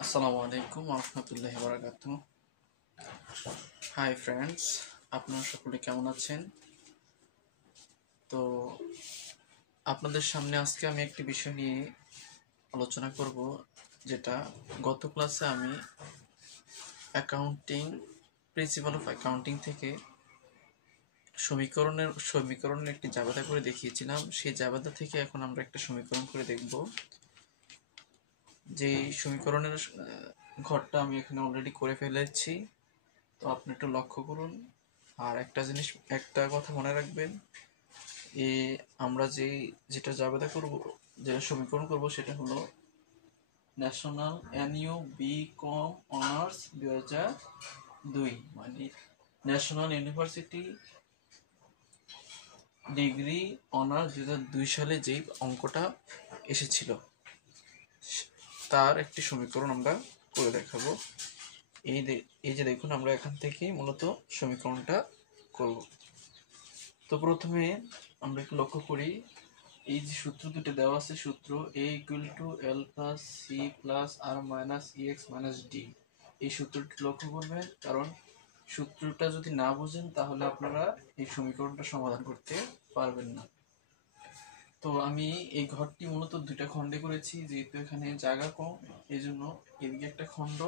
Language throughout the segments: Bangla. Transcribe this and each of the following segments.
আসসালামু আলাইকুম রহমতুল্লাহি বারাকাতুহু। হাই ফ্রেন্ডস, আপনারা সকলে কেমন আছেন? তো আপনাদের সামনে আজকে আমি একটি বিষয় নিয়ে আলোচনা করব, যেটা গত ক্লাসে আমি প্রিন্সিপাল অফ অ্যাকাউন্টিং থেকে সমীকরণের একটি জাবেদা করে দেখিয়েছিলাম। সেই জাবেদা থেকে এখন আমরা একটা সমীকরণ করে দেখব। যে সমীকরণের ঘরটা আমি এখানে অলরেডি করে ফেলেছি, তো আপনি একটু লক্ষ্য করুন। আর একটা কথা মনে রাখবেন, আমরা যেটা জাবেদা করব, যেটা সমীকরণ করব, সেটা হলো ন্যাশনাল এনইউ বি কম অনার্স 2002, মানে ন্যাশনাল ইউনিভার্সিটি ডিগ্রি অনার্স 2002 সালে যেই অঙ্কটা এসেছিল তার একটি সমীকরণ আমরা করে দেখাবো। এই যে দেখুন, আমরা এখান থেকে মূলত সমীকরণটা করব। তো প্রথমে আমরা একটু লক্ষ্য করি, এই যে সূত্র দুটো দেওয়া আছে, সূত্র a = l + c + r - ex - d, এই সূত্রটি লক্ষ্য করবেন, কারণ সূত্রটা যদি না বুঝেন তাহলে আপনারা এই সমীকরণটা সমাধান করতে পারবেন না। তো আমি এই ঘরটি মূলত দুইটা খণ্ডে করেছি, যেহেতু এখানে জায়গা কম, এই জন্য এদিকে একটা খণ্ড,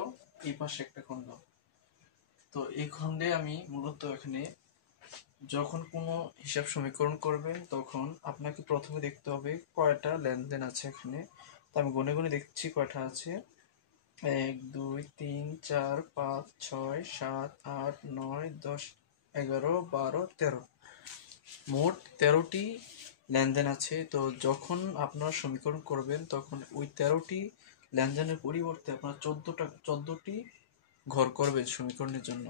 এই পাশে একটা খণ্ড। তো এই খণ্ডে আমি মূলত এখানে যখন কোনো হিসাব সমীকরণ করবেন তখন আপনাকে প্রথমে দেখতে হবে কয়টা লেনদেন আছে এখানে। তো আমি গুনে গুনে দেখছি কয়টা আছে। 1 2 3 4 5 6 7 8 9 10 11 12 13, মোট 13টি লেনদেন আছে। তো যখন আপনারা সমীকরণ করবেন তখন ওই 13টি লেনদেনের পরিবর্তে আপনারা 14টি ঘর করবেন সমীকরণের জন্য।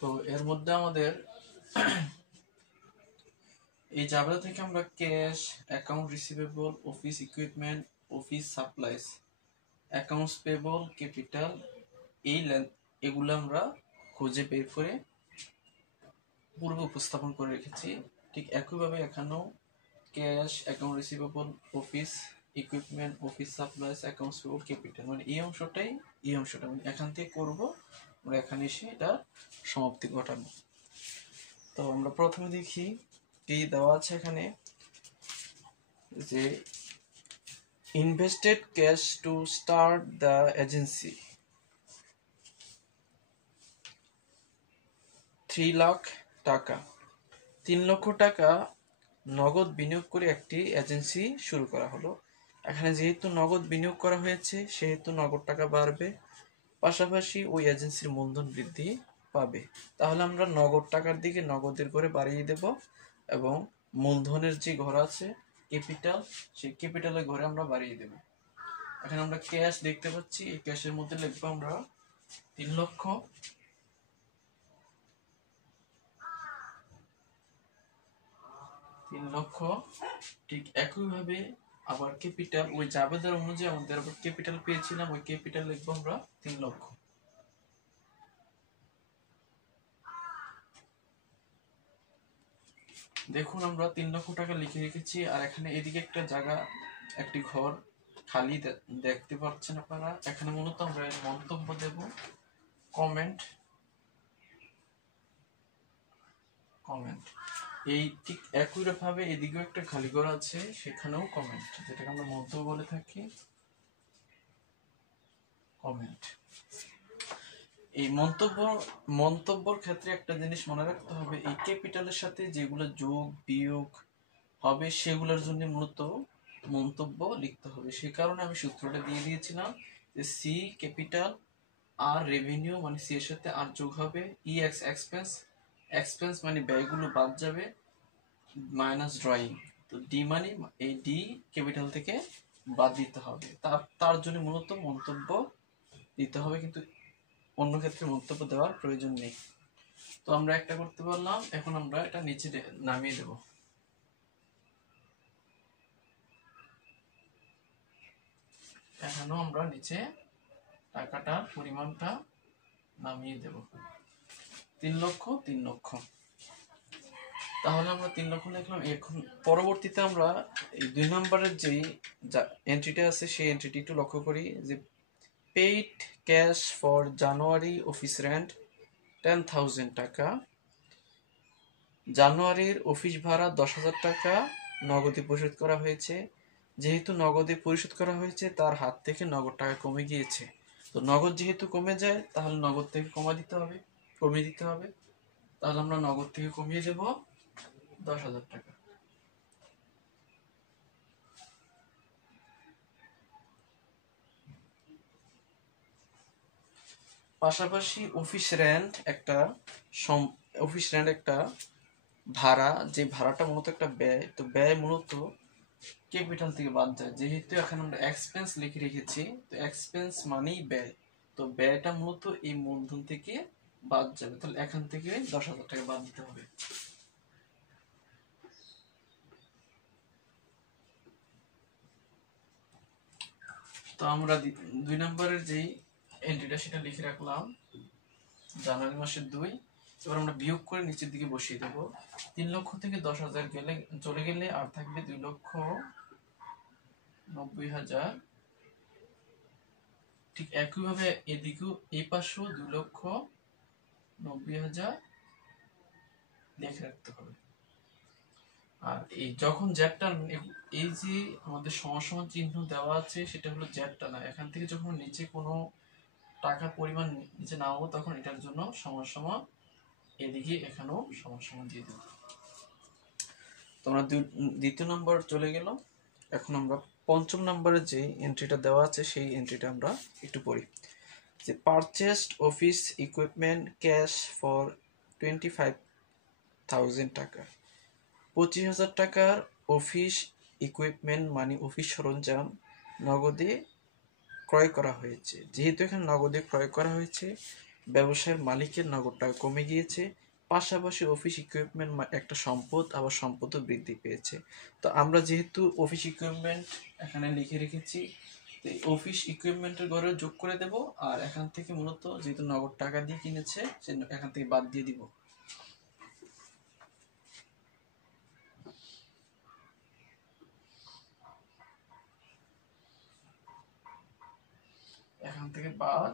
তো এর মধ্যে আমাদের এই জাবেদা থেকে আমরা cash, account receivable, office equipment, office supplies, accounts payable, capital, এগুলো আমরা খুঁজে বের করে পূর্ব উপস্থাপন করে রেখেছি। ঠিক একইভাবে এখানেও cash, account receivable, office equipment, office supplies, accounts payable, capital, মানে এই অংশটা আমি এখান থেকে করব, আমরা এখানে এসে এটা সমাপ্তি ঘটাবো। তো আমরা প্রথমে দেখি কি দেওয়া আছে এখানে, যে invested cash to start the agency 3 lakh টাকা। 3 লক্ষ টাকা নগদ বিনিয়োগ করে একটি এজেন্সি শুরু করা হলো। এখানে যেহেতু নগদ বিনিয়োগ করা হয়েছে সেহেতু নগদ টাকা বাড়বে, পাশাপাশি ওই এজেন্সির মূলধন বৃদ্ধি পাবে। তাহলে আমরা নগদ টাকার দিকে নগদের ঘরে বাড়িয়ে দেব, এবং মূলধনের যে ঘর আছে ক্যাপিটাল, সেই ক্যাপিটালের ঘরে আমরা বাড়িয়ে দেব। এখানে আমরা ক্যাশ দেখতে পাচ্ছি, এই ক্যাশের মধ্যে লিখবো আমরা 3 লক্ষ। ঠিক একইভাবে আবার ক্যাপিটাল, ওই জাবেদার অনুযায়ী আমাদের আবার ক্যাপিটাল পেয়েছিলাম, ওই ক্যাপিটাল লিখবো আমরা 3 লক্ষ। দেখুন, আমরা 3 লক্ষ টাকা লিখে রেখেছি, আর এখানে এদিকে একটা জায়গা, একটি ঘর খালি দেখতে পাচ্ছেন আপনারা। এখানে মূলত আমরা মন্তব্য দেব, কমেন্ট। এই ঠিক একই ভাবে এদিকেও একটা খালি ঘর আছে, সেখানেও কমেন্ট, যেটাকে আমরা মন্তব্য বলে থাকি, কমেন্ট। এই মন্তব্যর ক্ষেত্রে একটা জিনিস মনে রাখতে হবে, এই ক্যাপিটালের সাথে যেগুলো যোগ বিয়োগ হবে সেগুলোর জন্য মূলত মন্তব্য লিখতে হবে। সেই কারণে আমি সূত্রটা দিয়ে দিয়েছিলাম যে সি ক্যাপিটাল, আর রেভিনিউ মানে সি এর সাথে আর যোগ হবে, ই এক্সপেন্স মানে ব্যয়গুলো বাদ যাবে, মাইনাস ড্রয়িং। তো ডি মানে এই ডি ক্যাপিটাল থেকে বাদ দিতে হবে, তার জন্য মূলত মন্তব্য দিতে হবে, কিন্তু অন্য ক্ষেত্রে মন্তব্য দেওয়ার প্রয়োজন নেই। তো আমরা একটা করতে পারলাম, এখন আমরা এটা নিচে নামিয়ে দেব। এখানেও আমরা নিচে টাকাটার পরিমাণটা নামিয়ে দেব, 3 লক্ষ 3 লক্ষ। তাহলে আমরা 3 লক্ষ লিখলাম। এখন পরবর্তীতে আমরা এই 2 নম্বরের যেই এন্ট্রিটা আছে সেই এন্ট্রিটি একটু লক্ষ্য করি যে paid cash for January office rent 10,000 টাকা। জানুয়ারির অফিস ভাড়া 10,000 টাকা নগদে পরিশোধ করা হয়েছে। যেহেতু নগদে পরিশোধ করা হয়েছে তার হাত থেকে নগদ টাকা কমে গিয়েছে। তো নগদ যেহেতু কমে যায় তাহলে নগদ থেকে কমিয়ে দিতে হবে। তাহলে আমরা নগদ থেকে কমিয়ে দেব 10,000 টাকা। পাশাপাশি অফিস রেন্ট একটা ভাড়া, যে ভাড়াটা মূলত একটা ব্যয়। তো ব্যয় মূলত ক্যাপিটাল থেকে বাদ যায়। যেহেতু এখন আমরা এক্সপেন্স লিখে রেখেছি, তো এক্সপেন্স মানেই ব্যয়। তো ব্যয়টা মূলত এই মূলধন থেকে বাদ যাবে। তাহলে এখান থেকে 10,000 টাকা বাদ দিতে হবে। তো আমরা 2 নম্বরের যেই এন্ট্রিটা সেটা লিখে রাখলাম, জানুয়ারি মাসের 2। এবার আমরা বিয়োগ করে নিচের দিকে বসিয়ে দেব। 3 লক্ষ থেকে 10,000 চলে গেলে আর থাকবে 2,90,000। ঠিক একইভাবে এদিকেও এই পাশেও 2,90,000 লিখে রাখতে হবে। আর এই যখন জ্যাটটা, এই যে আমাদের সমান চিহ্ন দেওয়া আছে সেটা হলো জ্যাটটা না, এখান থেকে যখন নিচে কোনো টাকার পরিমাণ নিচে নামাবো তখন এটার জন্য সমান এদিকে এখানেও সমান দিয়ে দেবো। তো আমরা দ্বিতীয় নম্বর চলে গেল। এখন আমরা 5ম নম্বরে যে এন্ট্রিটা দেওয়া আছে সেই এন্ট্রিটা আমরা একটু পড়ি। যে purchased office equipment cash for 25,000 টাকা। 25,000 টাকার অফিস ইকুইপমেন্ট মানে অফিস সরঞ্জাম নগদে ক্রয় করা হয়েছে। যেহেতু এখানে নগদে ক্রয় করা হয়েছে, ব্যবসায়ের মালিকের নগদ টাকা কমে গিয়েছে। পাশাপাশি অফিস ইকুইপমেন্ট একটা সম্পদ, আবার সম্পদও বৃদ্ধি পেয়েছে। তো আমরা যেহেতু অফিস ইকুইপমেন্ট এখানে লিখে রেখেছি, অফিস ইকুইপমেন্টের ঘরে যোগ করে দেব। আর এখান থেকে মূলত যেহেতু নগদ টাকা দিয়ে কিনেছে এখান থেকে বাদ দিয়ে দিব। এখান থেকে বাদ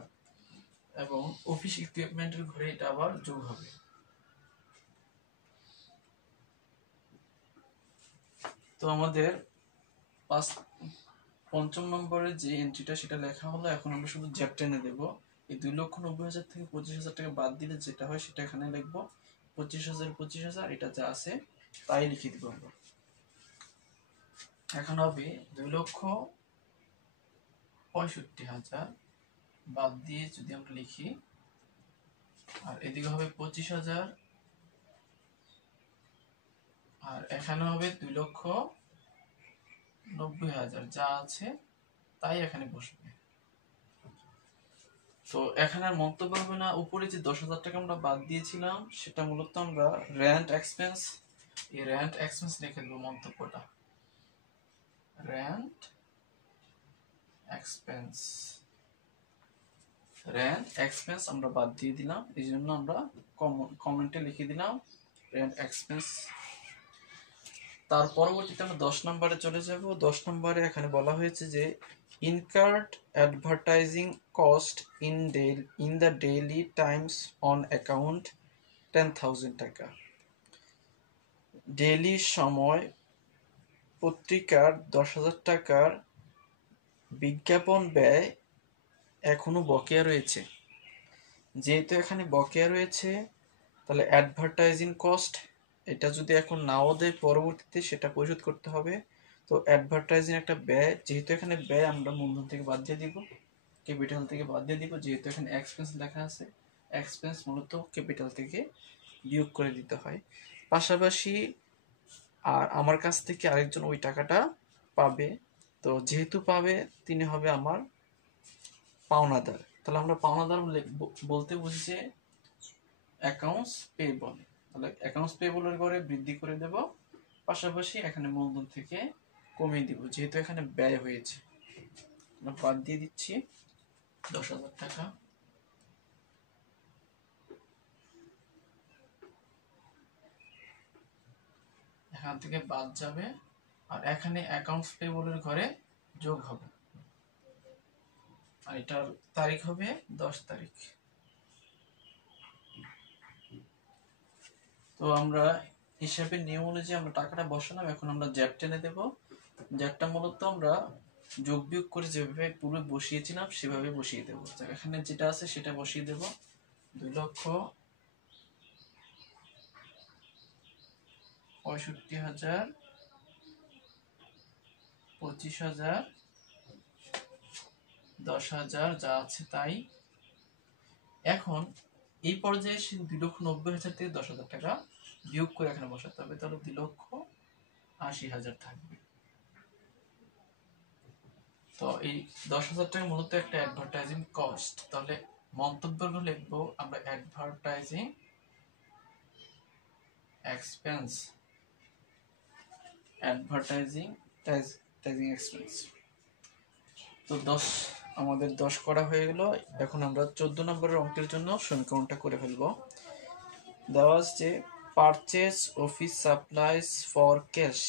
এবং অফিস ইকুইপমেন্টের ঘরে এটা আবার যোগ হবে। তো আমাদের 5ম নম্বরের যে এন্ট্রিটা সেটা লেখা হলো। এখন আমরা শুধু জ্যাপ টেনে দেবো। এই 2,90,000 থেকে 25,000 টাকা বাদ দিলে যেটা হয় সেটা এখানে লিখবো। 25,000 এটা যা আছে তাই লিখে দিব আমরা। এখন হবে 2,65,000 বাদ দিয়ে যদি আমরা লিখি, আর এদিকে হবে 25,000, আর এখানে হবে 2,90,000 যা আছে তাই এখানে বসবে। তো এখানে আর মন্তব্য হবে না। উপরে যে 10,000 টাকা আমরা বাদ দিয়েছিলাম সেটা মূলত আমরা রেন্ট এক্সপেন্স, এই রেন্ট এক্সপেন্স লিখে দেবো মন্তব্যটা। রেন্ট এক্সপেন্স আমরা বাদ দিয়ে দিলাম, এই জন্য আমরা কমেন্টে লিখে দিলাম রেন্ট এক্সপেন্স। তার পরবর্তীতে আমরা 10 নম্বরে চলে যাব। 10 নম্বরে এখানে বলা হয়েছে যে incurred advertising cost in the daily times on account 10,000 টাকা। ডেইলি সময় পত্রিকার 10,000 টাকার বিজ্ঞাপন ব্যয় এখনো বকেয়া রয়েছে। যেহেতু এখানে বকেয়া রয়েছে তাহলে অ্যাডভার্টাইজিং কস্ট এটা যদি এখন নাও দেয় পরবর্তীতে সেটা পরিশোধ করতে হবে। তো অ্যাডভার্টাইজিং একটা ব্যয়, যেহেতু এখানে ব্যয় আমরা মূলধন থেকে বাদ দিয়ে দিব, ক্যাপিটাল থেকে বাদ দিয়ে দিব। যেহেতু এখানে এক্সপেন্স লেখা আছে, এক্সপেন্স মূলত ক্যাপিটাল থেকে বিয়োগ করে দিতে হয়। পাশাপাশি আর আমার কাছ থেকে আরেকজন ওই টাকাটা পাবে। তো যেহেতু পাবে তিনি হবে আমার পাওনাদার। তাহলে আমরা পাওনাদার বলতে বুঝি যে অ্যাকাউন্টস পেয়েবল। তাহলে অ্যাকাউন্টস পেয়েবলের ঘরে বৃদ্ধি করে দেব, পাশাপাশি এখানে মূলধন থেকে কমিয়ে দিব। যেহেতু এখানে ব্যয় হয়েছে আমরা বাদ দিয়ে দিচ্ছি 10,000 টাকা। এখান থেকে বাদ যাবে, আর এখানে অ্যাকাউন্টস পেয়েবলের ঘরে যোগ হবে, আর এটার তারিখ হবে 10 তারিখ। তো আমরা হিসাবের নিয়ম অনুযায়ী আমরা টাকাটা বসালাম। এখন আমরা জ্যাপ টেনে দেব। জ্যাপটা মূলত আমরা যোগ বিয়োগ করে যেভাবে পূর্বে বসিয়েছিলাম সেভাবে বসিয়ে দেবো। এখানে যেটা আছে সেটা বসিয়ে দেব। 2,65,000, 25,000, 10,000 যা আছে তাই। এখন এই পর্যায়ে সে 2,90,000 থেকে 10,000 টাকা বিয়োগ করে এখানে বসাতে হবে, তাহলে 2,80,000 থাকবে। তো এই 10,000 টাকা মূলত একটা অ্যাডভার্টাইজিং কস্ট। তাহলে মন্তব্য লিখবো আমরা অ্যাডভার্টাইজিং এক্সপেন্স, অ্যাডভার্টাইজিং এক্সপেন্স। তো 10 আমাদের 10 করা হয়ে গেল। এখন আমরা 14 নম্বরের অঙ্কের জন্য সমীকরণটা করে ফেলবো। দেওয়া আছে purchase office supplies for cash,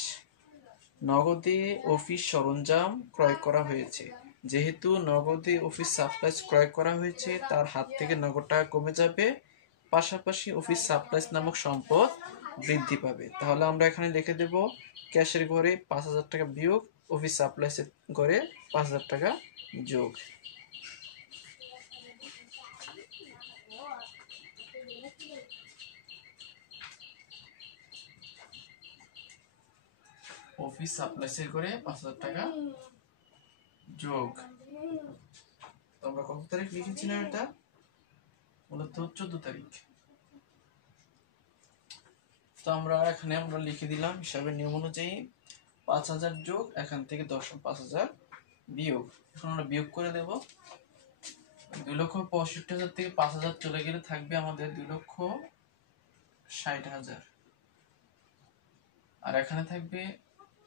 নগদে অফিস সরঞ্জাম ক্রয় করা হয়েছে। যেহেতু নগদে অফিস সাপ্লাইজ ক্রয় করা হয়েছে, তার হাত থেকে নগদ টাকা কমে যাবে, পাশাপাশি অফিস সাপ্লাইজ নামক সম্পদ বৃদ্ধি পাবে। তাহলে আমরা এখানে লিখে দেব ক্যাশের ঘরে 5,000 টাকা বিয়োগ, অফিস সাপ্লাইজের ঘরে 5,000 টাকা যোগ। অফিস সাপ্লাইজের করে 5,000 টাকা যোগ। তো আমরা কত তারিখ লিখেছিলাম? এটা মূলত 14 তারিখ। তো আমরা এখানে আমরা লিখে দিলাম হিসাবের নিয়ম অনুযায়ী 5,000 যোগ, এখান থেকে 5,000 বিয়োগ। এখন আমরা বিয়োগ করে দেব। 2,65,000 থেকে 5,000 চলে গেলে থাকবে আমাদের 2,60,000, আর এখানে থাকবে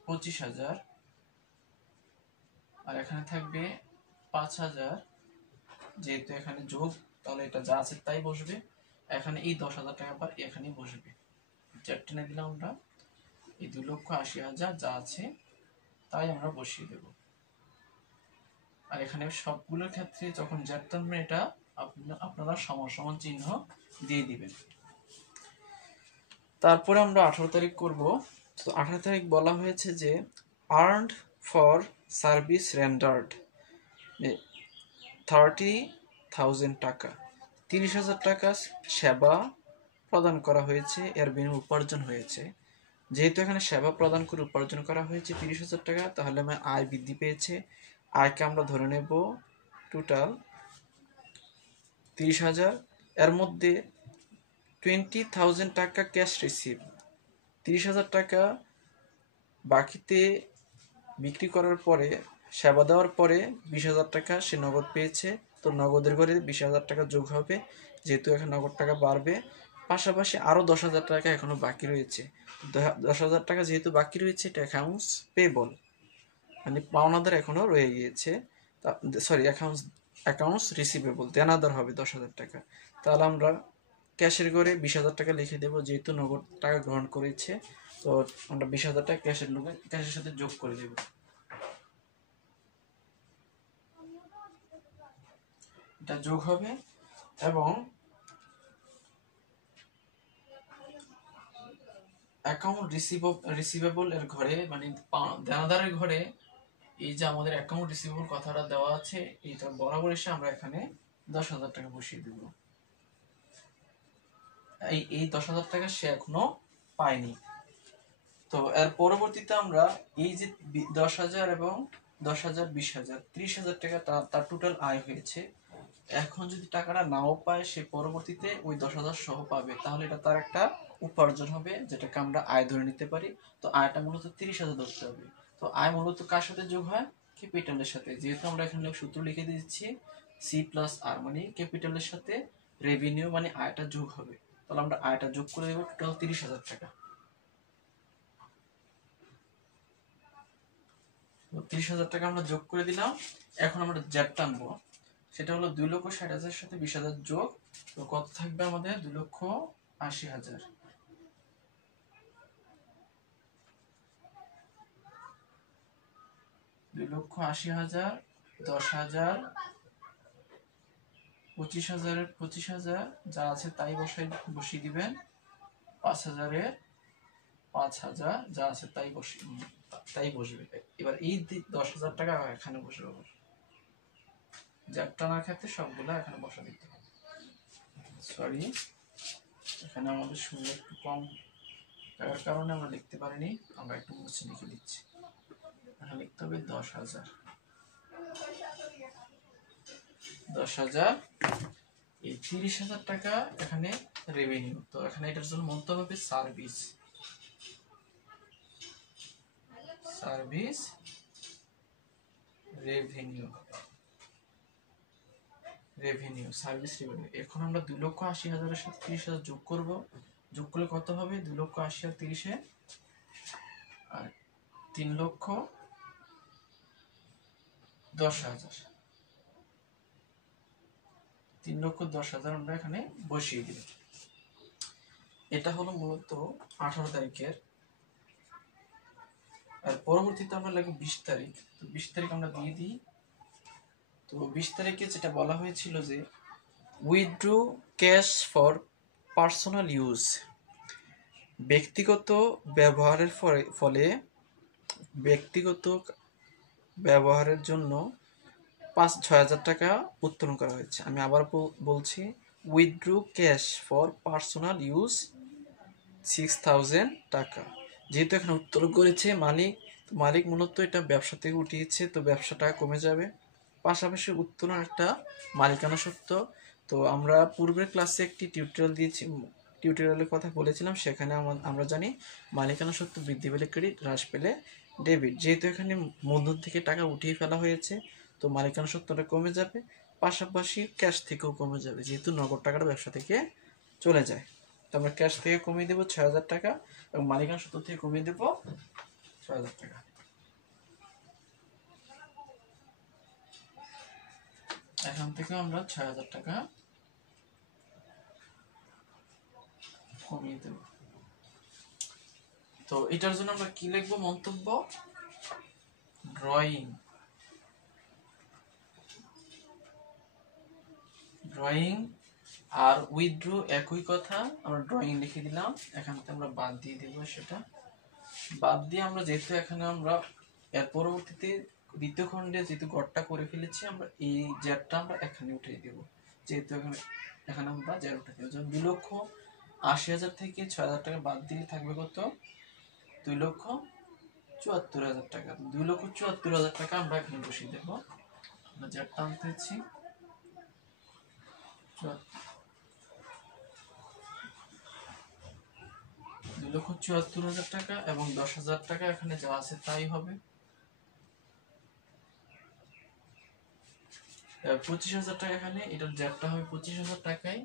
25,000, আর এখানে থাকবে 5,000। যেহেতু এখানে যোগ, তাহলে এটা যা আছে তাই বসবে। এখানে এই 10,000 টাকা আবার এখানেই বসবে। জ্যাপ টেনে দিলাম আমরা, এই 2,80,000 যা আছে তাই আমরা বসিয়ে দেব। আর এখানে সবগুলোর ক্ষেত্রে যখন জ্যাপ টানবেন এটা আপনারা সমান সমান চিহ্ন দিয়ে দিবেন। তারপরে আমরা 18 তারিখ করব। তো 18 তারিখ বলা হয়েছে যে আর্নড ফর সার্ভিস রেন্ডার্ড 30,000 টাকা, 30,000 টাকা সেবা প্রদান করা হয়েছে, এর বিনিময়ে উপার্জন হয়েছে। যেহেতু এখানে সেবা প্রদান করে উপার্জন করা হয়েছে 30,000 টাকা, তাহলে আমার আয় বৃদ্ধি পেয়েছে। আয়কে আমরা ধরে নেব টোটাল 30,000, এর মধ্যে 20,000 টাকা ক্যাশ রিসিভ, 30,000 টাকা বাকিতে বিক্রি করার পরে সেবা দেওয়ার পরে 20,000 টাকা সে নগদ পেয়েছে। তো নগদের ঘরে 20,000 টাকা যোগ হবে, যেহেতু এখন নগদ টাকা বাড়বে। পাশাপাশি আরও 10,000 টাকা এখনো বাকি রয়েছে। 10,000 টাকা যেহেতু বাকি রয়েছে, এটা অ্যাকাউন্টস পেবল, মানে পাওনাদার এখনো রয়ে গিয়েছে। সরি, অ্যাকাউন্টস রিসিভেবল, দেনাদার হবে 10,000 টাকা। তাহলে আমরা ক্যাশের ঘরে 20,000 টাকা লিখে দেবো, যেহেতু নগদ টাকা গ্রহণ করেছে। তো আমরা 20,000 টাকা ক্যাশের সাথে যোগ করে দেব। এটা যোগ হবে, এবং অ্যাকাউন্ট রিসিভেবল এর ঘরে, মানে দেনাদারের ঘরে, এই যে আমাদের অ্যাকাউন্ট রিসিভেবল কথাটা দেওয়া আছে, এটা বরাবর এসে আমরা এখানে 10,000 টাকা বসিয়ে দেব। এই 10,000 টাকা সে এখনো পায়নি। তো এর পরবর্তীতে আমরা এই যে 10,000 এবং 10,000, 20,000, 30,000 টাকা তার টোটাল আয় হয়েছে। এখন যদি টাকাটা নাও পায়, সে পরবর্তীতে ওই 10,000 সহ পাবে, তাহলে এটা তার একটা উপার্জন হবে, যেটাকে আমরা আয় ধরে নিতে পারি। তো আয়টা মূলত 30,000 ধরতে হবে। তো আয় মূলত কার সাথে যোগ হয়? ক্যাপিটালের সাথে। যেহেতু আমরা এখানে সূত্র লিখে দিচ্ছি C+R, মানে ক্যাপিটালের সাথে রেভিনিউ মানে আয়টা যোগ হবে। তাহলে আমরা আয়টা যোগ করে দেবো, টোটাল 30,000 টাকা। 30,000 টাকা আমরা যোগ করে দিলাম। এখন আমরা জ্যাপ টানবো, সেটা হলো 2,60,000 সাথে 20,000 যোগ। তো কত থাকবে আমাদের? 2,80,000। 2,80,000, 10,000, 25,000-এর 25,000 যা আছে তাই বসিয়ে দিবেন। 5,000-এর 5,000 যা আছে তাই বসবে। এবার এই 10,000 টাকা এখানে বসবে। জ্যাকটা না খেতে সবগুলো এখানে বসা দিতে হবে। সরি, এখানে আমাদের শূন্য একটু কম থাকার কারণে আমরা লিখতে পারিনি, আমরা একটু মুছে লিখে দিচ্ছি। এখানে লিখতে হবে 10,000। 10,000, এই 30,000 টাকা এখানে রেভিনিউ। তো এখানে এটার জন্য মন্তব্য হবে সার্ভিস রেভিনিউ। Service revenue. এখন আমরা 2,80,000-এর সাথে 30,000 যোগ করব। যোগ করলে কত হবে? 2,80,000 আর 30-এ আর 3,10,000। 3,10,000 আমরা এখানে বসিয়ে দিই। এটা হলো মূলত 18 তারিখের। আর পরবর্তীতে আমরা লিখব 20 তারিখ। তো 20 তারিখ আমরা দিয়ে দিই। তো 20 তারিখে যেটা বলা হয়েছিল যে withdraw cash for personal use, ব্যক্তিগত ব্যবহারের ফলে ব্যক্তিগত ব্যবহারের জন্য 6,000 টাকা উত্তোলন করা হয়েছে। আমি আবার বলছি, withdraw cash for personal use 6,000 টাকা। যেহেতু এখানে উত্তোলন করেছে মালিক মূলত এটা ব্যবসা থেকে উঠিয়েছে, তো ব্যবসাটা কমে যাবে। পাশাপাশি উত্তোলন একটা মালিকানা সত্ত্ব। তো আমরা পূর্বের ক্লাসে একটি টিউটোরিয়ালের কথা বলেছিলাম, সেখানে আমরা জানি মালিকানা সত্ত্ব বৃদ্ধি পেলে ক্রেডিট, হ্রাস পেলে ডেবিট। যেহেতু এখানে মূলধন থেকে টাকা উঠিয়ে ফেলা হয়েছে, তো মালিকানা সত্ত্বটা কমে যাবে। পাশাপাশি ক্যাশ থেকেও কমে যাবে, যেহেতু নগদ টাকাটা ব্যবসা থেকে চলে যায়। তো আমরা ক্যাশ থেকে কমিয়ে দেবো 6,000 টাকা এবং মালিকানা সত্ত্ব থেকে কমিয়ে দেবো 6,000 টাকা। এখান থেকে আমরা 6,000 টাকা কমিয়ে দেব। তো এটার জন্য আমরা কি লিখবো? মন্তব্য ড্রয়িং আর উইথড্র একই কথা, আমরা ড্রয়িং লিখে দিলাম। এখান থেকে আমরা বাদ দিয়ে দেবো। সেটা বাদ দিয়ে আমরা যেহেতু এখানে আমরা এর পরবর্তীতে দ্বিতীয় খণ্ডে যেহেতু গড়টা করে ফেলেছি, আমরা এই জ্যাডটা আমরা এখানে উঠিয়ে দেব। যেহেতু এখানে আমরা জ্যাড উঠে দেবো। যেমন 2,80,000 থেকে 6,000 টাকা বাদ দিলে থাকবে কত? 2,74,000 টাকা। 2,74,000 টাকা আমরা এখানে বসিয়ে দেবো। আমরা জ্যাডটা আনতেছি 2,74,000 টাকা এবং 10,000 টাকা এখানে যা আছে তাই হবে। 25,000 টাকা এখানে, এটার জ্যাডটা হবে 25,000 টাকায়।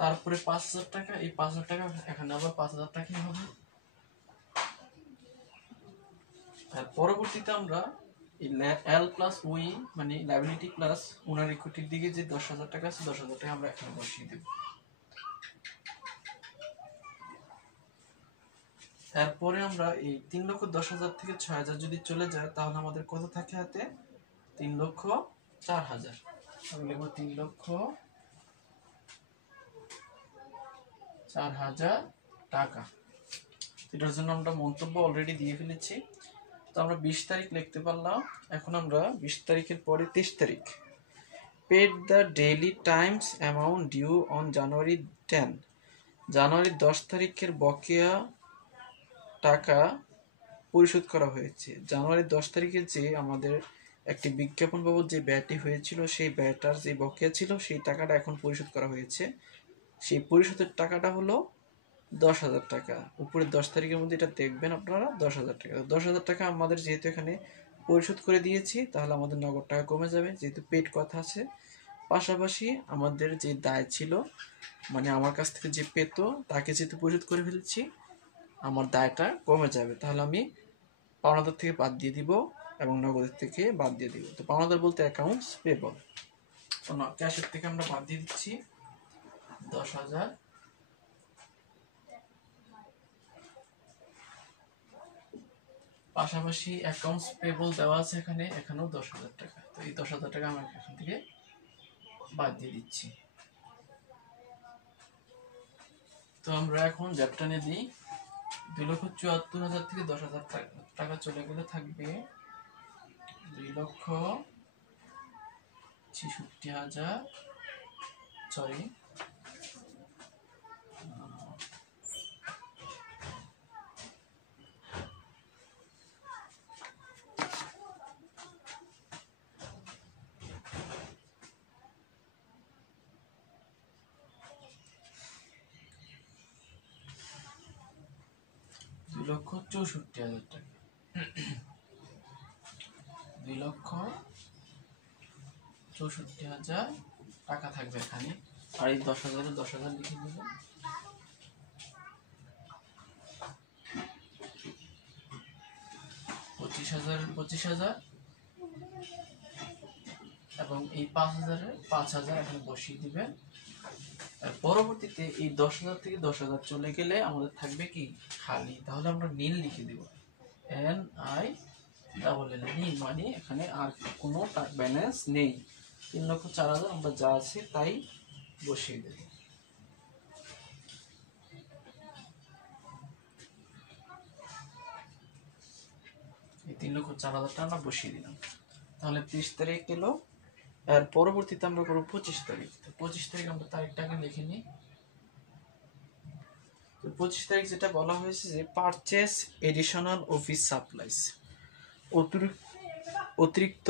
তারপরে 5,000 টাকা, এই 5,000 টাকা এখানে আবার 5,000 টাকাই হবে। আর পরবর্তীতে আমরা এল প্লাস ওই মানে লায়াবিলিটি প্লাস ওনার ইকুইটির দিকে যে 10,000 টাকা আছে, 10,000 টাকা আমরা এখানে বসিয়ে দেব। এরপরে আমরা এই 3,10,000 থেকে 6,000 যদি চলে যায়, তাহলে আমাদের কত থাকে হাতে? 3,04,000। আমি লিখবো 3,04,000 টাকা। এটার জন্য আমরা মন্তব্য অলরেডি দিয়ে ফেলেছি। তো আমরা 20 তারিখ লিখতে পারলাম। এখন আমরা 20 তারিখের পরে 23 তারিখ, paid the Daily Times amount due on January 10। জানুয়ারি 10 তারিখের বকেয়া টাকা পরিশোধ করা হয়েছে। জানুয়ারি 10 তারিখে যে আমাদের একটি বিজ্ঞাপন বাবদ যে ব্যয়টি হয়েছিল, সেই ব্যয়টার যে বকেয়া ছিল, সেই টাকাটা এখন পরিশোধ করা হয়েছে। সেই পরিশোধের টাকাটা হলো 10,000 টাকা। উপরে 10 তারিখের মধ্যে এটা দেখবেন আপনারা 10,000 টাকা। 10,000 টাকা আমাদের যেহেতু এখানে পরিশোধ করে দিয়েছি, তাহলে আমাদের নগদ টাকা কমে যাবে, যেহেতু পেড কথা আছে। পাশাপাশি আমাদের যে দায় ছিল, মানে আমার কাছ থেকে যে পেত, তাকে যেহেতু পরিশোধ করে ফেলেছি, আমার দায়টা কমে যাবে। তাহলে আমি পাওনাদার থেকে বাদ দিয়ে দিব এবং নগদের থেকে বাদ দিয়ে দিব। তো পাওনাদার বলতে অ্যাকাউন্টস পেবল। তো ক্যাশের থেকে আমরা বাদ দিয়ে দিচ্ছি 10,000। পাশাপাশি অ্যাকাউন্টস পেবল দেওয়া আছে এখানে, এখানেও 10,000 টাকা। তো এই 10,000 টাকা আমরা এখান থেকে বাদ দিয়ে দিচ্ছি। তো আমরা এখন জ্যাপটানে দিই। 2,74,000 থেকে 10,000 টাকা চলে গেলে থাকবে 2,66,000, সরি 2,64,000 টাকা। 2,64,000 টাকা থাকবে এখানে। আর এই 10,000 10,000 লিখে দেব। 25,000 25,000 এবং এই 5,000 5,000 এখানে বসিয়ে দিবেন। আর পরবর্তীতে এই 10,000 থেকে 10,000 চলে গেলে আমাদের থাকবে কি খালি, তাহলে আমরা নীল লিখে দেব। NIL, নীল মানে এখানে আর কোনো ব্যালেন্স নেই। 3,04,000 আমরা যা আছে তাই বসিয়ে দেব। এই 3,04,000 টাকা আমরা বসিয়ে দিলাম। তাহলে 30 তারিখ এলো। আর পরবর্তীতে আমরা করব 25 তারিখ। তো 25 তারিখ আমরা তারিখটাকে লিখে নিই। তো 25 তারিখ যেটা বলা হয়েছে যে পারচেস এডিশনাল অফিস সাপ্লাইস, অতিরিক্ত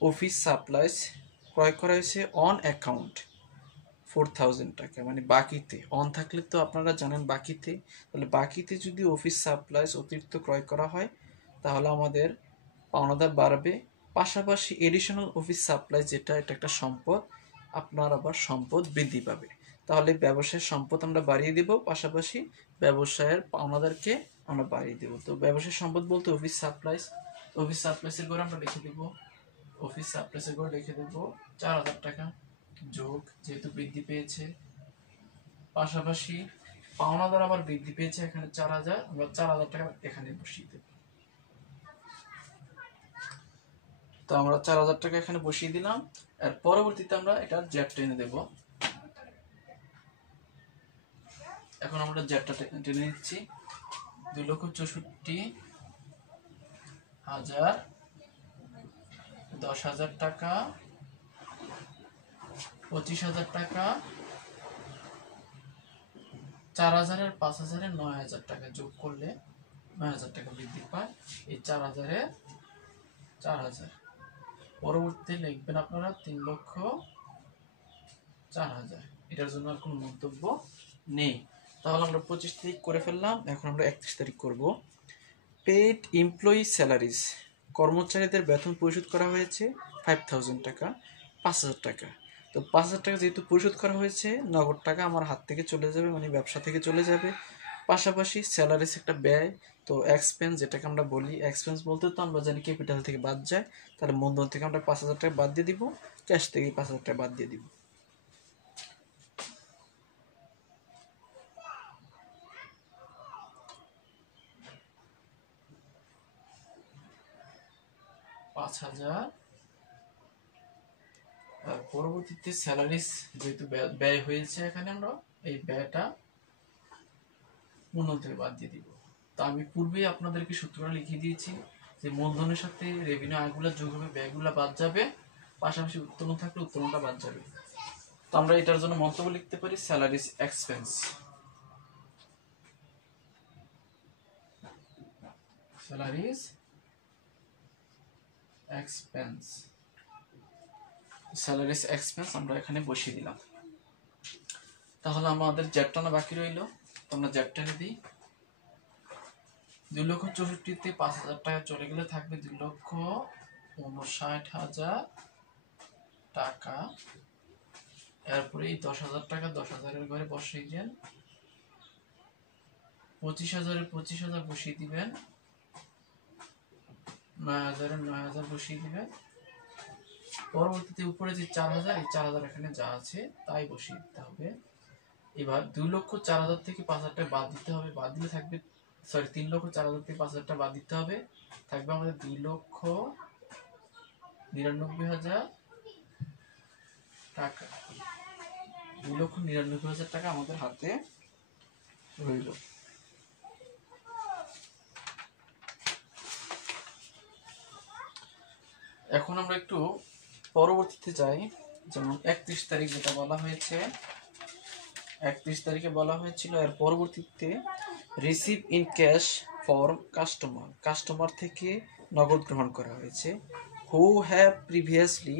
অফিস সাপ্লাইস ক্রয় করা হয়েছে অন অ্যাকাউন্ট 4,000 টাকা, মানে বাকিতে। অন থাকলে তো আপনারা জানেন বাকিতে, তাহলে বাকিতে যদি অফিস সাপ্লাইস অতিরিক্ত ক্রয় করা হয় তাহলে আমাদের পাওনাদার বাড়বে। পাশাপাশি এডিশনাল অফিস সাপ্লাই যেটা, এটা একটা সম্পদ, আপনার আবার সম্পদ বৃদ্ধি পাবে। তাহলে ব্যবসায়ের সম্পদ আমরা বাড়িয়ে দিব, পাশাপাশি ব্যবসায়ের পাওনাদারকে আমরা বাড়িয়ে দেব। তো ব্যবসায়ের সম্পদ বলতে অফিস সাপ্লাইস, অফিস সাপ্লাইসের করে আমরা লিখে দেব, অফিস সাপ্লাইসের করে লিখে দেব 4,000 টাকা যোগ, যেহেতু বৃদ্ধি পেয়েছে। পাশাপাশি পাওনাদার আবার বৃদ্ধি পেয়েছে, এখানে 4,000, আমরা 4,000 টাকা এখানে বসিয়ে দেব। তো আমরা 4,000 টাকা এখানে বসিয়ে দিলাম। আর পরবর্তীতে আমরা এটা জ্যাট টেনে দেব। এখন আমরা জ্যাটটা টেনে নিচ্ছি। 2,64,000, 10,000 টাকা, 25,000 টাকা, 4,000 এর 5,000 এর 9,000 টাকা যোগ করলে 9,000 টাকা বৃদ্ধি পায়। এই 4,000 এর 4,000 পরবর্তীতে লিখবেন আপনারা 3,04,000। এটার জন্য আর কোনো মন্তব্য নেই। তাহলে আমরা 25 তারিখ করে ফেললাম। এখন আমরা 31 তারিখ করব। পেড এমপ্লয়ি স্যালারিজ, কর্মচারীদের বেতন পরিশোধ করা হয়েছে 5,000 টাকা, 5,000 টাকা। তো 5,000 টাকা যেহেতু পরিশোধ করা হয়েছে, নগদ টাকা আমার হাত থেকে চলে যাবে, মানে ব্যবসা থেকে চলে যাবে। পাশাপাশি স্যালারিস একটা ব্যয়, তো এক্সপেন্স যেটাকে আমরা বলি, এক্সপেন্স বলতে তো আমরা জানি ক্যাপিটাল থেকে বাদ যায়, তাহলে মূলধন থেকে আমরা 5,000 টাকা বাদ দিয়ে দিব, ক্যাশ থেকে 5,000 টাকা বাদ দিয়ে দিব। পরবর্তীতে স্যালারিস যেহেতু ব্যয় হয়েছে, এখানে আমরা এই ব্যয়টা মূলধন থেকে বাদ দিয়ে দিব। তো আমি পূর্বেই আপনাদেরকে সূত্রটা লিখিয়ে দিয়েছি যে মূলধনের সাথে রেভিনিউ আয়গুলো যোগ হবে, ব্যয়গুলো বাদ যাবে, পাশাপাশি উত্তোলন থাকলে উত্তোলনটা বাদ যাবে। তো আমরা এটার জন্য মন্তব্য লিখতে পারি salaries expense, salaries expense, salaries expense আমরা এখানে বসিয়ে দিলাম। তাহলে আমাদের জ্যাটটানা বাকি রইল। তো আমরা জ্যাটটানে দিই। 2,64,000-তে 5,000 টাকা চলে গেলে থাকবে 2,59,000 টাকা। এরপরে এই 10,000 টাকা 10,000-এর ঘরে বসিয়ে দেন। 25,000-এর 25,000 বসিয়ে দিবেন। 9,000-এর 9,000 বসিয়ে দিবেন। পরবর্তীতে উপরে যে 4,000, এই 4,000 এখানে যা আছে তাই বসিয়ে দিতে হবে। এবার 2,04,000 থেকে 5,000 টাকা বাদ দিতে হবে, বাদ দিলে থাকবে সরি 3,04,000 থেকে 5,000 টাকা বাদ দিতে হবে, থাকবে আমাদের 2,99,000 টাকা। 2,99,000 টাকা আমাদের হাতে রইল। এখন আমরা একটু পরবর্তীতে যাই, যেমন 31 তারিখ যেটা বলা হয়েছে, 31 তারিখে বলা হয়েছিল এর পরবর্তীতে receive in cash for customer থেকে নগদ গ্রহণ করা হয়েছে। Who have previously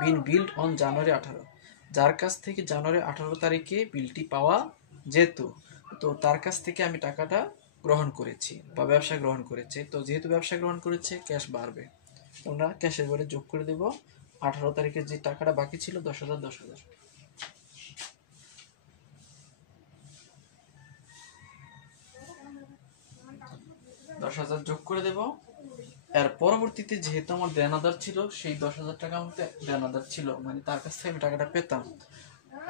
been billed on January 18, যার কাছ থেকে জানুয়ারি 18 তারিখে বিলটি পাওয়া যেত, তো তার কাছ থেকে আমি টাকাটা গ্রহণ করেছি বা ব্যবসা গ্রহণ করেছে। তো যেহেতু ব্যবসা গ্রহণ করেছে ক্যাশ বাড়বে, আমরা ক্যাশের ঘরে যোগ করে দেব 18 তারিখে যে টাকাটা বাকি ছিল 10,000 10,000 10,000 যোগ করে দেব। এর পরবর্তীতে যেহেতু আমার দেনাদার ছিল, সেই 10,000 টাকা আমাকে দেনাদার ছিল, মানে তার কাছ থেকে আমি টাকাটা পেতাম।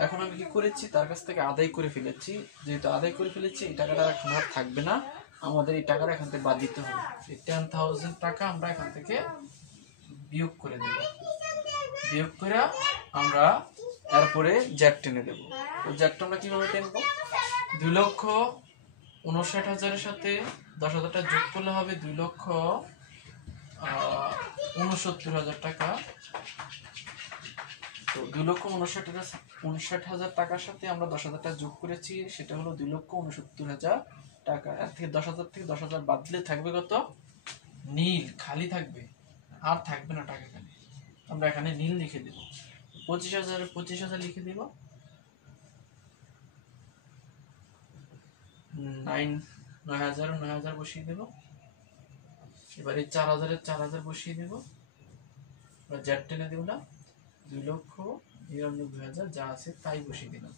এখন আমি কি করেছি, তার কাছ থেকে আদায় করে ফেলেছি। যেহেতু আদায় করে ফেলেছি, এই টাকাটা এখন আর থাকবে না, আমাদের এই টাকাটা এখান থেকে বাদ দিতে হবে। এই 10,000 টাকা আমরা এখান থেকে বিয়োগ করে দেব। বিয়োগ করে আমরা এরপরে জ্যাট টেনে দেব। তো জ্যাটটা আমরা কিভাবে টেনবো, 2,59,000-এর সাথে 10,000 টাকা যোগ করলে হবে 2,69,000 টাকা। তো 2,59,000 টাকার সাথে আমরা 10,000 টাকা যোগ করেছি, সেটা হলো 2,69,000 টাকা। এর থেকে 10,000 বাদ দিলে থাকবে কত, নীল, খালি থাকবে, আর থাকবে না টাকা। এখানে আমরা এখানে নীল লিখে দেব। 25,000 লিখে দেব। 9,000 বসিয়ে দেব। এবারে 4,000 বসিয়ে দেব। জ্যাট টেনে দেব না, 2,99,000 যা আছে তাই বসিয়ে দিলাম।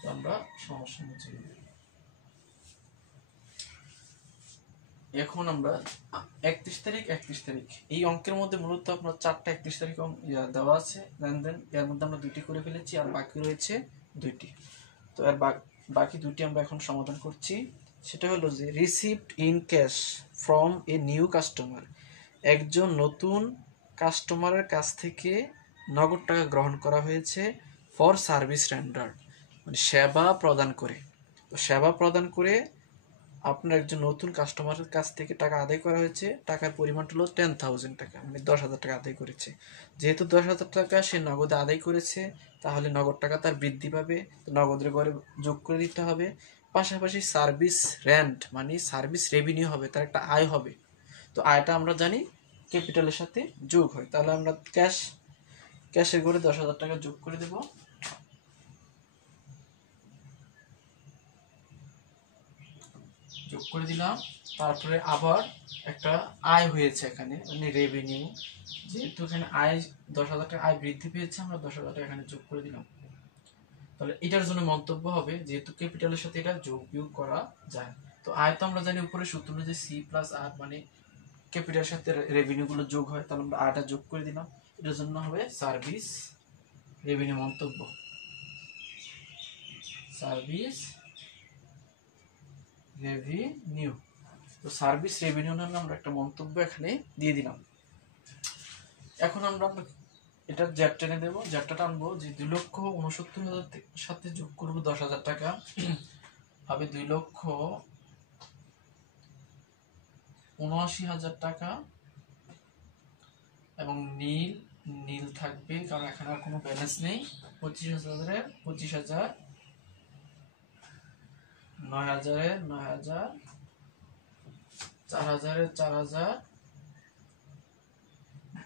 তো আমরা সমস্যা মুছে দেব। এখন আমরা 31 তারিখ এই অঙ্কের মধ্যে মূলত আপনার 4টা 31 তারিখ দেওয়া আছে লেনদেন, এর মধ্যে আমরা 2টি করে ফেলেছি, আর বাকি রয়েছে 2টি। তো এর বাকি 2টি আমরা এখন সমাধান করছি। সেটা হলো যে received in cash from a new customer, একজন নতুন কাস্টমারের কাছ থেকে নগদ টাকা গ্রহণ করা হয়েছে ফর সার্ভিস রেন্ডার্ড, মানে সেবা প্রদান করে। তো সেবা প্রদান করে আপনার একজন নতুন কাস্টমারের কাছ থেকে টাকা আদায় করা হয়েছে, টাকার পরিমাণটা হলো 10,000 টাকা, মানে 10,000 টাকা আদায় করেছে। যেহেতু 10,000 টাকা সে নগদে আদায় করেছে, তাহলে নগদ টাকা তার বৃদ্ধি পাবে, তো নগদের ঘরে যোগ করে দিতে হবে। পাশাপাশি সার্ভিস রেন্ট মানে সার্ভিস রেভিনিউ হবে, তার একটা আয় হবে। তো আয়টা আমরা জানি ক্যাপিটালের সাথে যোগ হয়, তাহলে আমরা ক্যাশের ঘরে 10,000 টাকা যোগ করে দেব। যোগ করে দিলাম। তারপরে আবার একটা আয় হয়েছে এখানে, মানে রেভিনিউ, যেহেতু এখানে আয় 10,000 টাকা আয় বৃদ্ধি পেয়েছে, আমরা 10,000 টাকা এখানে যোগ করে দিলাম। তাহলে এটার জন্য মন্তব্য হবে, যেহেতু ক্যাপিটালের সাথে এটা যোগ বিয়োগ করা যায়। তো আয় তো আমরা জানি উপরে সূত্র যে C+R, মানে ক্যাপিটালের সাথে রেভিনিউ গুলো যোগ হয়, তাহলে আমরা আয়টা যোগ করে দিলাম। এটার জন্য হবে সার্ভিস রেভিনিউ। মন্তব্য সার্ভিস রেভিনিউ। তো সার্ভিস রেভিনিউ নামে আমরা একটা মন্তব্য এখানে দিয়ে দিলাম। এখন আমরা এটা জ্যাট টেনে দেবো। জ্যাটটা টানবো যে 2,69,000 সাথে যোগ করবো 10,000 টাকা, হবে 2,79,000 টাকা। এবং নীল থাকবে, কারণ এখানে আর কোনো ব্যালেন্স নেই। 25,000 25,000, 9,000 9,000, 4,000 4,000।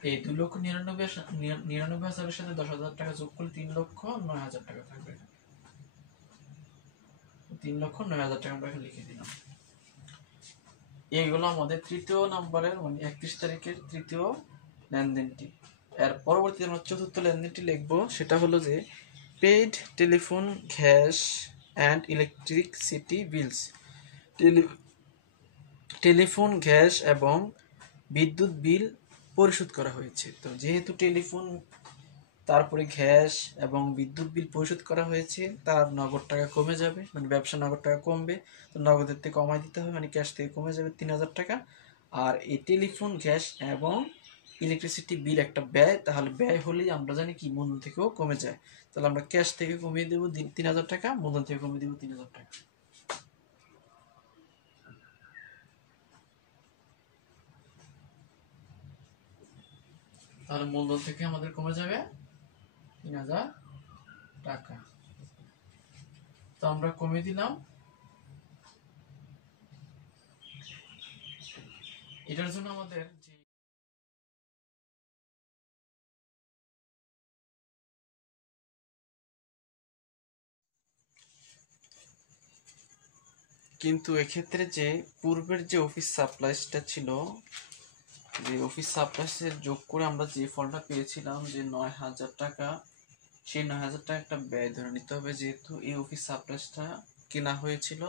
এই 2,99,000 সাথে 10,000 টাকা যোগ করলে 3,09,000 টাকা থাকবে। 3,09,000 টাকা আমরা এখানে লিখে দিলাম। এইগুলো আমাদের তৃতীয় নাম্বারের, মানে 31 তারিখের তৃতীয় লেনদেনটি। এর পরবর্তীতে আমরা চতুর্থ লেনদেনটি লিখবো, সেটা হলো যে paid telephone, gas and electricity bills. Telephone, gas এবং বিদ্যুৎ বিল পরিশোধ করা হয়েছে। তো যেহেতু টেলিফোন তারপরে গ্যাস এবং বিদ্যুৎ বিল পরিশোধ করা হয়েছে, তার নগদ টাকা কমে যাবে, মানে ব্যবসা নগদ টাকা কমবে, তো নগদের থেকে কমাই দিতে হবে, মানে ক্যাশ থেকে কমে যাবে 3000 টাকা। আর এই টেলিফোন, গ্যাস এবং ইলেকট্রিসিটি বিল একটা ব্যয়, তাহলে ব্যয় হলেই আমরা জানি কি মূলধন থেকেও কমে যায়। তাহলে আমরা ক্যাশ থেকে কমিয়ে দেবো 3000 টাকা, মূলধন থেকে কমিয়ে দেবো 3000 টাকা। তাহলে মূলধন থেকে আমাদের কমে যাবে 3000 টাকা। তো আমরা কমিয়ে দিলাম। এটার জন্য আমাদের যে কিন্তু এক্ষেত্রে যে পূর্বের যে অফিস সাপ্লাইসটা ছিল, যে অফিস সাপ্লাইসের যোগ করে আমরা যে ফলটা পেয়েছিলাম যে 9000 টাকা, সেই 9000 টাকা একটা ব্যয় ধরে নিতে হবে, যেহেতু এই অফিস সাপ্লাইসটা কেনা হয়েছিল।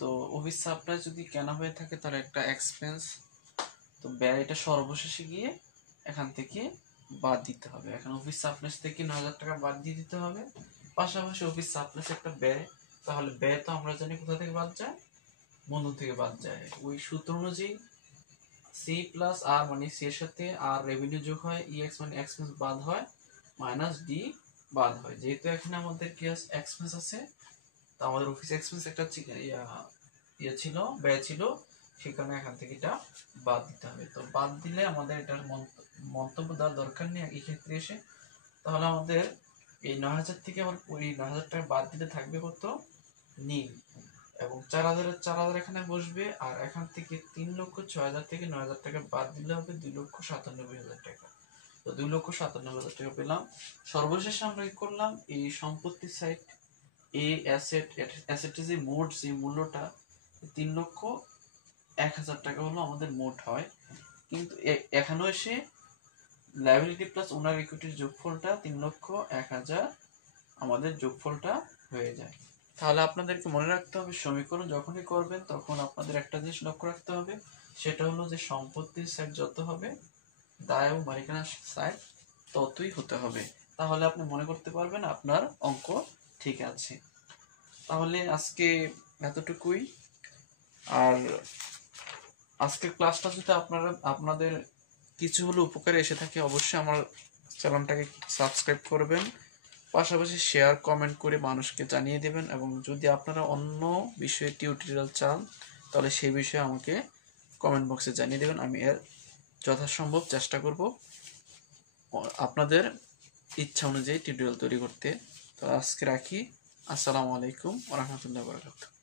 তো অফিস সাপ্লাইস যদি কেনা হয়ে থাকে তাহলে একটা এক্সপেন্স, তো ব্যয়টা সর্বশেষে গিয়ে এখান থেকে বাদ দিতে হবে। এখন অফিস সাপ্লাইস থেকে 9000 টাকা বাদ দিয়ে দিতে হবে, পাশাপাশি অফিস সাপ্লাইস একটা ব্যয়, তাহলে ব্যয় তো আমরা জানি কোথা থেকে বাদ যায়, মূলধন থেকে বাদ যায়। ওই সূত্র অনুযায়ী সি প্লাস আর, মানে সি এর সাথে আর রেভিনিউ যোগ হয়, ইএক্স মানে এক্সপেন্স বাদ হয়, মাইনাস ডি বাদ হয়। যেহেতু এখানে আমাদের কি এক্সপেন্স আছে, তো আমাদের অফিস এক্সপেন্স একটা ইয়ে ছিল, ব্যয় ছিল, সেখানে এখান থেকে এটা বাদ দিতে হবে। তো বাদ দিলে আমাদের এটার মন্তব্য দেওয়ার দরকার নেই এই ক্ষেত্রে এসে। তাহলে আমাদের এই 9000 থেকে আবার ওই 9000 টাকা বাদ দিলে থাকবে কত, নীল, এবং 4000 এখানে বসবে। আর এখান থেকে 3,06,000 থেকে 9000 টাকা বাদ দিলে হবে 2,97,000 টাকা। তো 2,97,000 টাকা পেলাম। সর্বশেষে আমরা কি করলাম, এই সম্পত্তির সাইড, এই অ্যাসেটের যে মোট যে মূল্যটা 3,01,000 টাকা হলো আমাদের মোট হয়। কিন্তু এখানেও এসে লায়াবিলিটি প্লাস ওনার ইকুইটির যোগফলটা 3,01,000 আমাদের যোগফলটা হয়ে যায়। তাহলে আপনাদেরকে মনে রাখতে হবে, সমীকরণ যখনই করবেন তখন আপনাদের একটা জিনিস লক্ষ্য রাখতে হবে, সেটা হলো যে সম্পত্তির সাইড যত হবে দায় ও মালিকানার সাইড ততই হতে হবে। তাহলে আপনি মনে করতে পারবেন আপনার অঙ্ক ঠিক আছে। তাহলে আজকে এতটুকুই। আর আজকের ক্লাসটা যদি আপনাদের কিছু হলো উপকারে এসে থাকে, অবশ্যই আমার চ্যানেলটাকে সাবস্ক্রাইব করবেন, পাশাপাশি শেয়ার কমেন্ট করে মানুষকে জানিয়ে দেবেন। এবং যদি আপনারা অন্য বিষয়ে টিউটোরিয়াল চান তাহলে সেই বিষয়ে আমাকে কমেন্ট বক্সে জানিয়ে দেবেন, আমি এর যথাসম্ভব চেষ্টা করব আপনাদের ইচ্ছা অনুযায়ী টিউটোরিয়াল তৈরি করতে। তো আজকে রাখি। আসসালামু আলাইকুম ওয়া রাহমাতুল্লাহি ওয়া বারাকাতুহু।